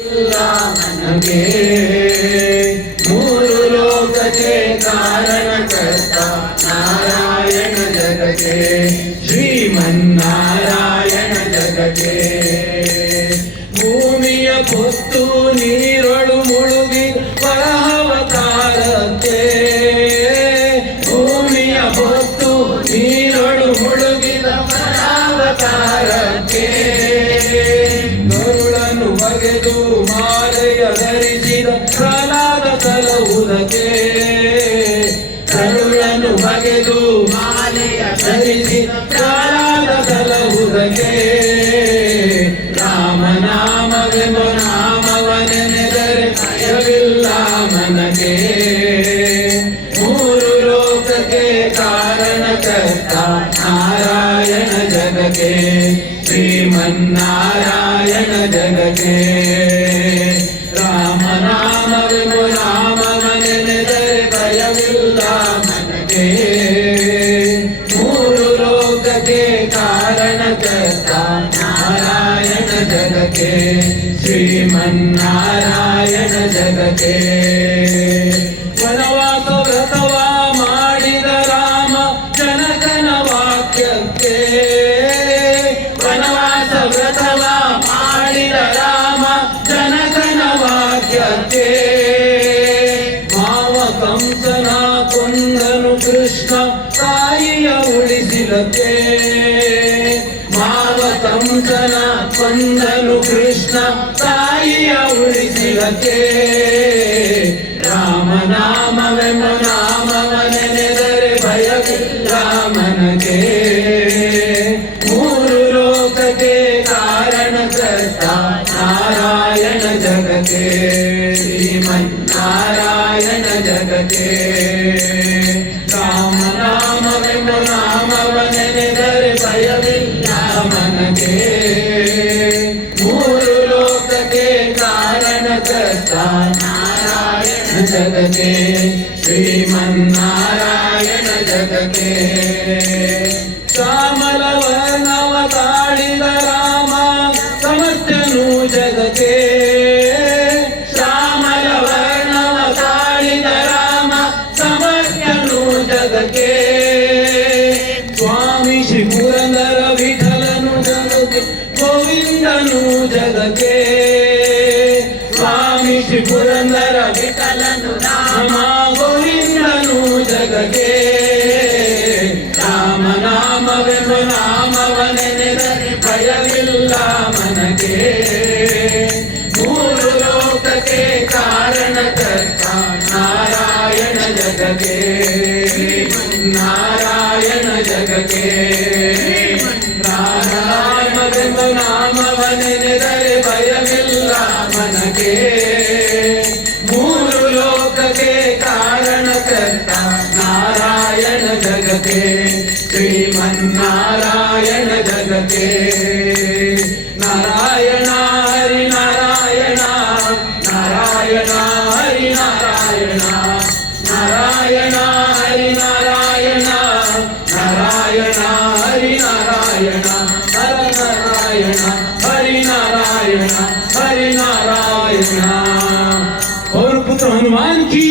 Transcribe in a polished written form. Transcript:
ನನಗೆ ಮೂರು ಲೋಕಕ್ಕೆ ಕಾರಣಕರ್ತ ನಾರಾಯಣ ಜಗಕ್ಕೆ ಶ್ರೀಮನ್ನಾರಾಯಣ ಜಗಕ್ಕೆ ಭೂಮಿಯ ಪೊತ್ತು ನೀರೊಳು ಮುಳುಗಿ ವರಹವತಾರಕ್ಕೆ ಭೂಮಿಯ ಪೊತ್ತು ನೀರೊಳು ಮುಳುಗಿದ ವರಹವತಾರಕ್ಕೆ ಗರುಡನು ಬಗೆದು ಮಾಲೆಯ ಧರಿಸಿದ ಪ್ರಹ್ಲಾದ ತಲುವುದಕ್ಕೆ ಗರುಡನು ಬಗೆದು ಮಾಲೆಯ ಧರಿಸಿದ ಪ್ರಹ್ಲಾದ ತಲುವುದಕ್ಕೆ ರಾಮನಾಮವೆಂಬ ನಾಮವನೆನೆದರೆ ಭಯವಿಲ್ಲ ಮನಗೆ ಮೂರು ಲೋಕಕ್ಕೆ ಕಾರಣಕರ್ತ ನಾರಾಯಣ ಜಗಕ್ಕೆ ಶ್ರೀಮನ್ನಾರಾಯಣ ಜಗಕ್ಕೆ ರಾಮನಾಮವೆಂಬ ನಾಮವನೆನೆದರೆ ಭಯವಿಲ್ಲ ಮನಗೆ ಮೂರು ಲೋಕಕ್ಕೆ ಕಾರಣಕರ್ತ ನಾರಾಯಣ ಜಗಕ್ಕೆ ಶ್ರೀಮನ್ನಾರಾಯಣ ಜಗಕ್ಕೆ ವನವಾಸ ವ್ರತವ ಮಾಡಿದ ರಾಮ ಜನಕನ ವಾಕ್ಯಕ್ಕೆ ವನವಾಸ ವ್ರತವ ಮಾಡಿದ ರಾಮ ಜನಕನ ವಾಕ್ಯಕ್ಕೆ ಮಾವ ಕಂಸನ ಕೊಂದನು ಕೃಷ್ಣ ತಾಯಿಯ ಉಳಿಸಿಲಕ್ಕೆ ಮಾವ ಕಂಸನ ಕೊಂದನು ಕೃಷ್ಣ ತಾಯಿಯ ಉಳಿಸಿಲಕ್ಕೆ ರಾಮನಾಮವೆಂಬ ನಾಮವನೆನೆದರೆ ಭಯವಿಲ್ಲ ಮನಗೆ ಮೂರು ಲೋಕಕ್ಕೆ ಕಾರಣಕರ್ತ ನಾರಾಯಣ ಜಗಕ್ಕೆ ಶ್ರೀಮನ್ನಾರಾಯಣ ಜಗಕ್ಕೆ ರಾಮನಾಮವೆಂಬ ನಾಮವನೆನೆದರೆ ಭಯವಿಲ್ಲ ಮನಗೆ ಮೂರು ಲೋಕಕ್ಕೆ ಕಾರಣಕರ್ತ ನಾರಾಯಣ ಜಗಕ್ಕೆ ಶ್ರೀಮನ್ನಾರಾಯಣ ಜಗಕ್ಕೆ ಶ್ಯಾಮಲ ವರ್ಣವ ತಾಳಿದ ರಾಮ ಸಮರ್ಥನು ಜಗಕ್ಕೆ ಶ್ಯಾಮಲ ವರ್ಣವ ತಾಳಿದ ರಾಮ ಸಮರ್ಥನು ಜಗಕ್ಕೆ ಸ್ವಾಮಿ ಶ್ರೀ ಪುರಂದರ ವಿಠಲನು ಜಗಕ್ಕೆ ಗೋವಿಂದನು ಜಗಕ್ಕೆ ಸ್ವಾಮಿ ಶ್ರೀ ಪುರಂದರ ವಿಠಲನು ನಾಮ ಗೋವಿಂದನು ಜಗಕ್ಕೆ ರಾಮನಾಮವೆಂಬ ನಾಮವನೆನೆದರೆ ಭಯವಿಲ್ಲ ಮನಗೆ ಮೂರು ಲೋಕಕ್ಕೆ ಕಾರಣಕರ್ತ ನಾರಾಯಣ ಜಗಕ್ಕೆ ನಾರಾಯಣ ಜಗಕ್ಕೆ ರಾಮನಾಮವೆಂಬ ನಾಮವನೆನೆದರೆ ಭಯವಿಲ್ಲ ಮನಗೆ ಮೂರು ಲೋಕಕ್ಕೆ ಕಾರಣಕರ್ತ ನಾರಾಯಣ ಜಗಕ್ಕೆ ಶ್ರೀಮನ್ನಾರಾಯಣ ಜಗಕ್ಕೆ ನಾರಾಯಣ ಹರಿ ನಾರಾಯಣ ನಾರಾಯಣ ಹರಿ ನಾರಾಯಣ ನಾರಾಯಣ ಹರಿ ನಾರಾಯಣ ನಾರಾಯಣ ಹರಿ ನಾರಾಯಣ ಹರ ನಾರಾಯಣ ಹರಿ ನಾರಾಯಣ ಹರಿ ನಾರಾಯಣ और पुत्र हनुमान की